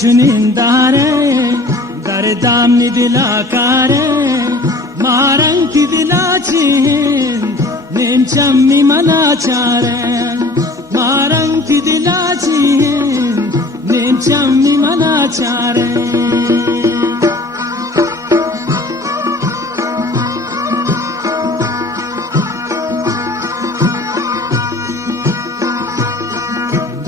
चुनिंदारे दरदाम निदिलाकारे मारंकी दिलाचीन नेम चम्मी मनाचारे मारंकी दिलाचीन नेम चम्मी मनाचारे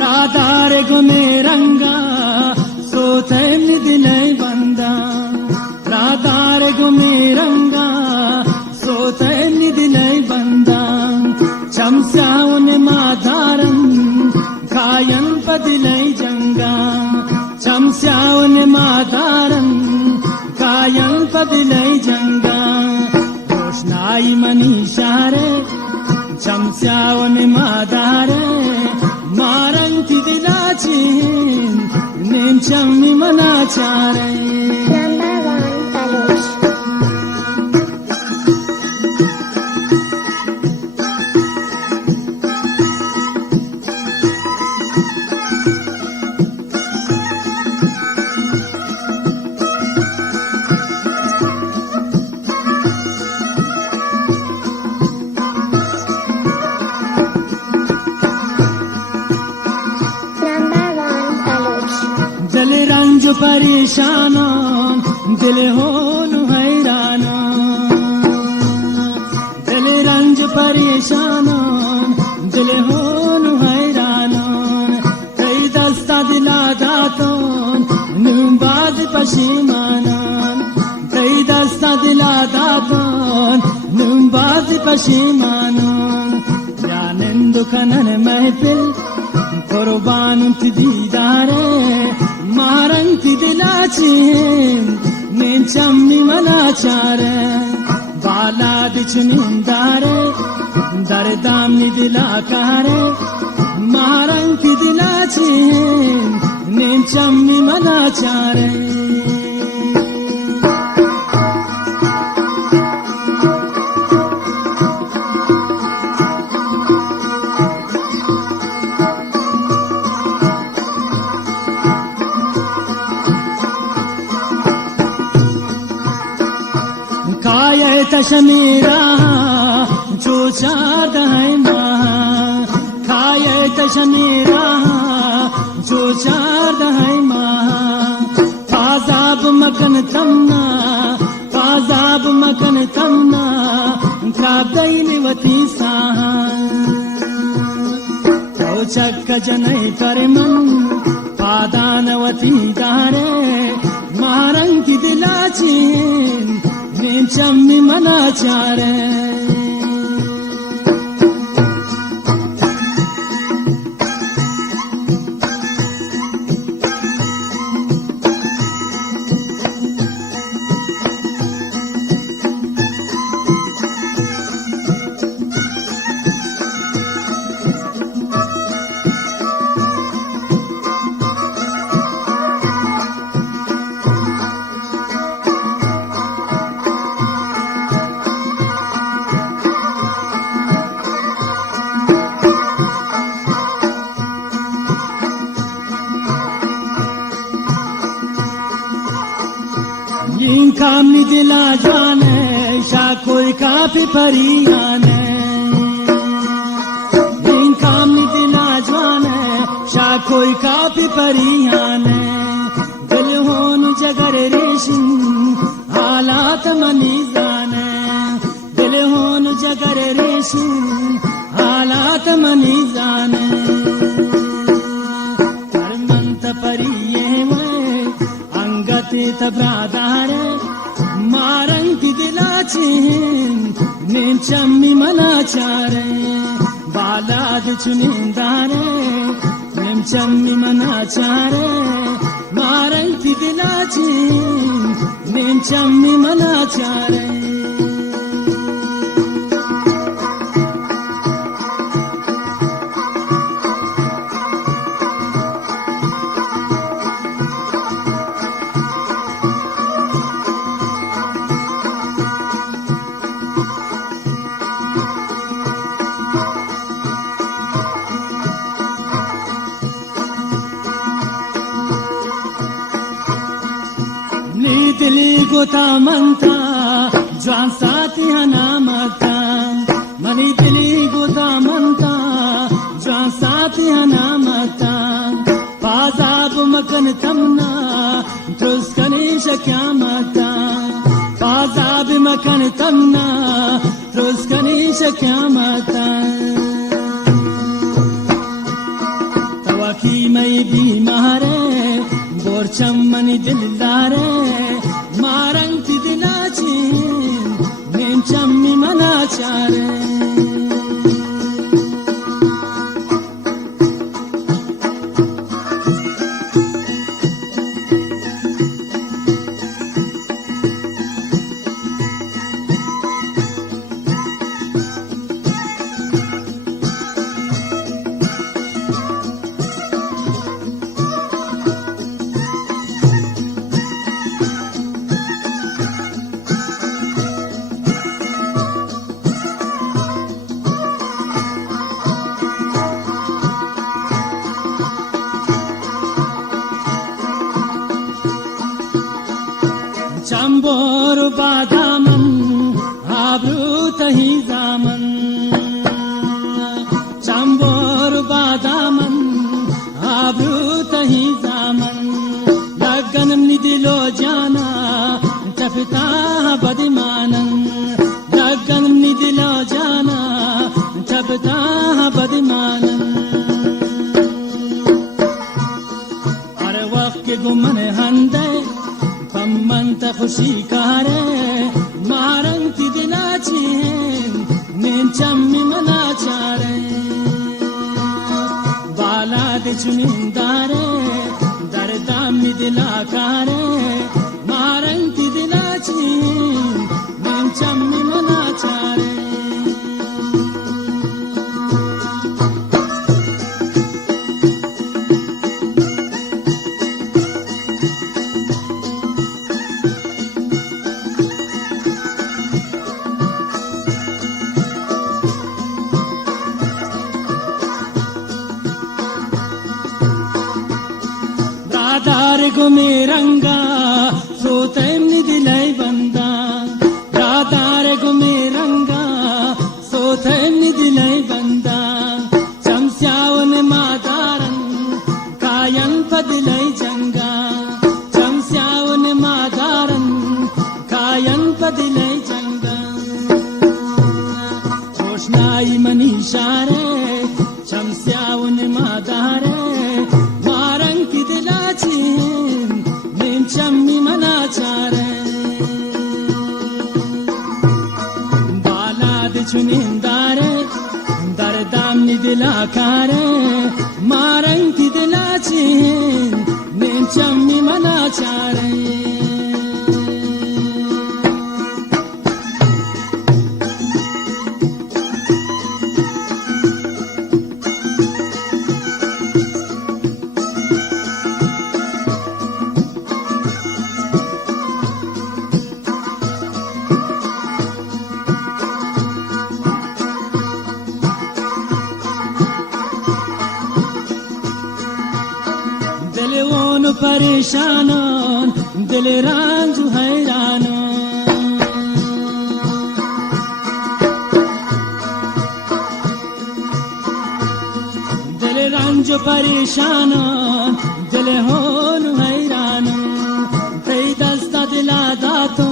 राधारे गुमे रंगा सोते मिदिले बंदा राधारे गुमे रंगा सोते मिदिले बंदा चमस्याउन माधारन खायन पदिले जंगा चमस्याउन माधारन खायन पदिले जंगा रोशनाई मनीषारे चमस्याउन माधारे मारंकी दिलाचीन नेम चम्मी मनाचारे दिल रंज परेशानो दिल होनु हैरानो दिल रंज परेशानो दिल होनु हैरानो कई दस्ता दिला दातो नुबाद पशिमानो कई दस्ता दिला दातो नुबाद पशिमानो यानिंदु कनन महफिल कुर्बान दीदारे मारंकी दिलाचीन नेम चम्मी मनाचारे बालाद चुनिंदारे दरदाम निदिलाकारे मारंकी दिलाचीन नेम चम्मी मनाचारे खाये तशमीरा जो चाद है माँ खाये तशमीरा जो चाद है माँ फाजाब मकन तमना फाजाब मकन तमना क्राब्दैनिवती साहा तो चक्क जनई परमन पादानवती दारे मारंकी दिलाचीन नेम चम्मी मनाचारे कामनी दिला जाने शा कोई काफी परियाने कामनी दिला जाने शा कोई काफी परियाने दिल होनु जगर रेशिन हालात मनी जाने दिल होनु जगर रेशिन हालात मनी जाने कर्मंत परिये में अंगते तब्रादारे मारंकी दिलाचीन नेम चम्मी मनाचारे बालाद चुनिंदारे नेम चम्मी मनाचारे मारंकी दिलाचीन नेम चम्मी मनाचारे दिली गोता मंता जवान साथी हना मता मनी दिली गोता मंता जवान साथी हना मता पाजाब मकन तमना तुस्कनी शक्या मता पाजाब मकन तमना तुस्कनी शक्या मता तवाकी मई बीमारे बोरचम मनी दिलदारे मारंग ती दिलाची नेम चम्मी मनाचारे चंबोर बादामन आब्रूत ही दामन चंबोर बादामन आब्रूत ही दामन लगन निदिलो जाना टफता बदमानन लगन निदिलो जाना टफता बदमानन अरे वक्त के गुमन हंदे पम्मंता खुशी कारे मारंग ती दिलाची नेम चम्मी मनाचारे बाला दे चुनिंदारे दरदामी दिलाकारे मारंग ती दिलाची नेम चम्मी मनाचारे राधारे को मेरंगा सोते निदिलाई बंदा राधारे को मेरंगा सोते निदिलाई बंदा चमस्यावन मादारन कायन पदिलाई जंगा चमस्यावन मादारन कायन पदिलाई जंगा रोशनाई मनीषारे चमस्यावन मादारे नेम चम्मी मनाचारे बाला दे चुनिंदारे दरदाम निदिलाकारे मारंग ती दिलाची नेम चम्मी मनाचारे परेशानो दिल रांझु हैरानो दिल रांझु परेशानो दिल होन हैरानो कई दस्ता दिला दातो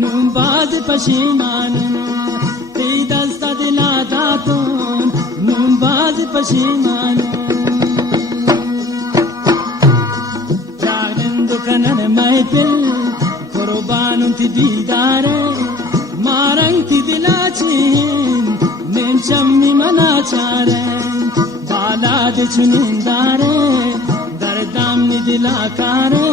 नूबाज पशीमानो कई दस्ता दिला दातो नूबाज पशीमानो कनन महफिल कुर्बान ती दीदारे मारंग ती दिलाची नेम चम्मी मनाचारे बाला दे चुनिंदारे दरदाम निदिलाकारे